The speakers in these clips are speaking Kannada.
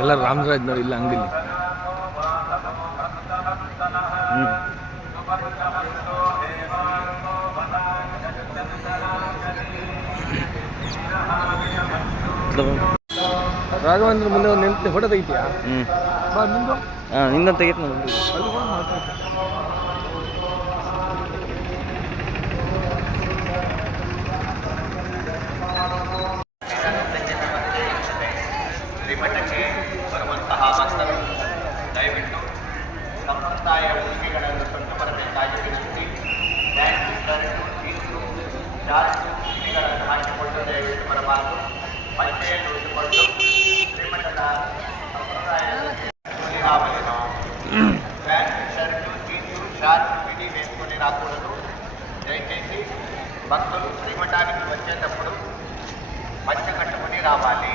ಎಲ್ಲ ರಾಮರಾಜ್ನವ್ರು ಇಲ್ಲ ಅಂಗಡಿಲಿ. ಹ್ಞೂ ರಾಘವೇಂದ್ರ ಮುಂದೆ ಒಂದು ನಿಂತು ಹೊಡೆದೈತಿಯಾ? ತೆಗಿತೀಯಾ ಹ್ಞೂ ಹಾಂ ನಿಂದ ತೆಗಿತ್ ನೋಡಿ. దయచేసి మన వాళ్ళు పనిచేయని రోజుకొంటూ శ్రీమండల సంప్రదాయాలు షర్టు జీన్లు షార్ట్ మిడి వేసుకొని రాకూడదు. దయచేసి భక్తులు శ్రీమంటానికి వచ్చేటప్పుడు మంచి కట్టుకుని రావాలి.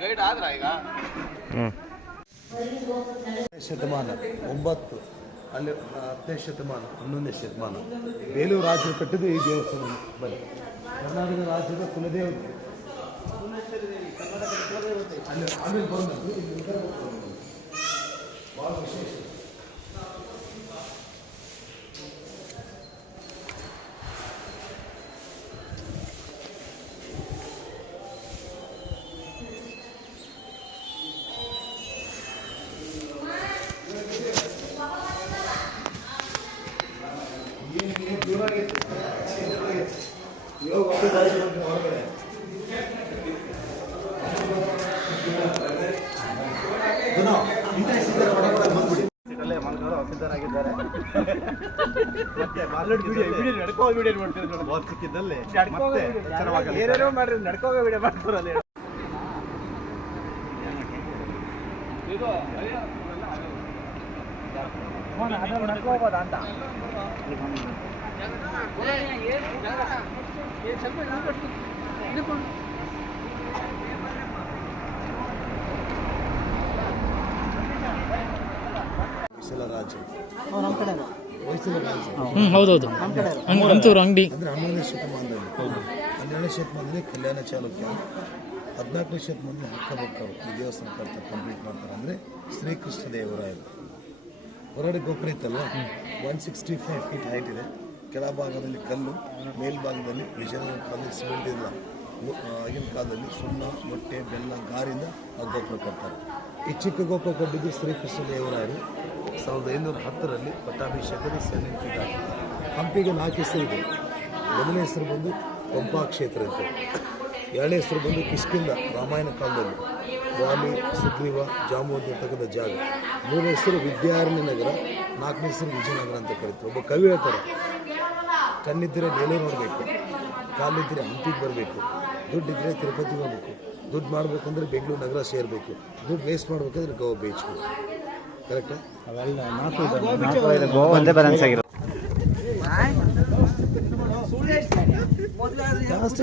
ಗೈಡ್ ಆದ್ರ ಈಗ? ಹ್ಞೂ ಶತಮಾನ ಒಂಬತ್ತು ಅಲ್ಲಿ ಹತ್ತನೇ ಶತಮಾನ ಹನ್ನೊಂದನೇ ಶತಮಾನ. ಬೇಲೂರು ರಾಜರು ಕಟ್ಟಿದ್ದು ಈ ದೇವಸ್ಥಾನ ಬನ್ನಿ. ಕರ್ನಾಟಕ ರಾಜ್ಯದ ಕುಲದೇವತೆ. ಅಲ್ಲಿ ಆಮೇಲೆ ಬಂದದ್ದು ಸಿದ್ಧರಾಗಿದ್ದಾರೆ ಮತ್ತೆ ನಡ್ಕೋ ವಿಡಿಯೋ ಮಾಡ್ತಿದ್ರು ಬಾಲ್ ಸಿಕ್ಕಿದ್ದಲ್ಲಿ ಮತ್ತೆ. ಏನೇನೋ ಮಾಡ್ರಿ ನಡ್ಕೋಗ ವಿಡಿಯೋ ನಡ್ಕೋಬೋದಾ ಅಂಗಡಿ. ಅಂದರೆ ಹನ್ನೆರಡನೇ ಶತಮಾನದಲ್ಲಿ ಕಲ್ಯಾಣ ಚಾಲುಕ್ಯ. ಹದಿನಾಲ್ಕನೇ ಶತಮಾನದಲ್ಲಿ ಹಕ್ಕಬಕ್ಕರು. ಈ ದೇವಸ್ಥಾನ ಕಂಪ್ಲೀಟ್ ಮಾಡ್ತಾರೆ ಅಂದರೆ ಶ್ರೀಕೃಷ್ಣ ದೇವರಾಯರು. ಹೊರಗಡೆ ಗೋಪುರ ಇತ್ತಲ್ಲ? One sixty five feet height ಇದೆ. ಕೆಳಭಾಗದಲ್ಲಿ ಕಲ್ಲು, ಮೇಲ್ಭಾಗದಲ್ಲಿ ವಿಜಯನಗರ ಕಾಲದಲ್ಲಿ ಸಿಮೆಂಟ್ ಇಲ್ಲ. ಆಗಿನ ಕಾಲದಲ್ಲಿ ಸುಣ್ಣ, ಮೊಟ್ಟೆ, ಬೆಲ್ಲ, ಗಾರಿಂದ ಆ ಗೋಪುರ ಕಟ್ತಾರೆ ಈ ಚಿಕ್ಕ ಗೋಪುರ ಕಟ್ಟಿದ್ದು ಶ್ರೀಕೃಷ್ಣ ದೇವರಾಯರು. ಸಾವಿರದ ಐನೂರ ಹತ್ತರಲ್ಲಿ ಪಟ್ಟಾಭಿಷೇಕದಲ್ಲಿ ಸನ್ನಿಧಿದ್ದಾರೆ ಹಂಪಿಗೆ ನಾಲ್ಕು ಹೆಸರು ಇದೆ. ಮೊದಲನೇ ಹೆಸರು ಬಂದು ಪಂಪಾ ಕ್ಷೇತ್ರ ಅಂತ. ಎರಡನೇ ಹೆಸರು ಬಂದು ಕಿಷ್ಕಿಂದ ರಾಮಾಯಣ ಕಾಲದಲ್ಲಿ. ವಾಲಿ ಸುಗ್ರೀವ ಅಂತಕ್ಕಂಥ ಜಾಗ. ಮೂರನೇ ಹೆಸರು ವಿದ್ಯಾರಣ್ಯ ನಗರ ನಾಲ್ಕನೇ ಹೆಸರು ವಿಜಯನಗರ ಅಂತ ಕರೀತು ಒಬ್ಬ ಕವಿ ಹೇಳ್ತಾರೆ ಕಣ್ಣಿದ್ದರೆ ಬೇಲೆ ನೋಡಬೇಕು ಕಾಲಿದ್ದರೆ ಹಂಪಿಗೆ ಬರಬೇಕು ದುಡ್ಡಿದ್ದರೆ ತಿರುಪತಿಗೆ ಹೋಗ್ಬೇಕು ದುಡ್ಡು ಮಾಡಬೇಕಂದ್ರೆ ಬೆಂಗಳೂರು ನಗರ ಸೇರಬೇಕು ದುಡ್ಡು ವೇಸ್ಟ್ ಮಾಡಬೇಕಂದ್ರೆ ಗೋವಾ ಬೀಚ್ ಕರೆಕ್ಟಾ ಗೋವಾ ಒಂದೇ ಬ್ಯಾಲೆನ್ಸ್ ಜಾಸ್ತಿ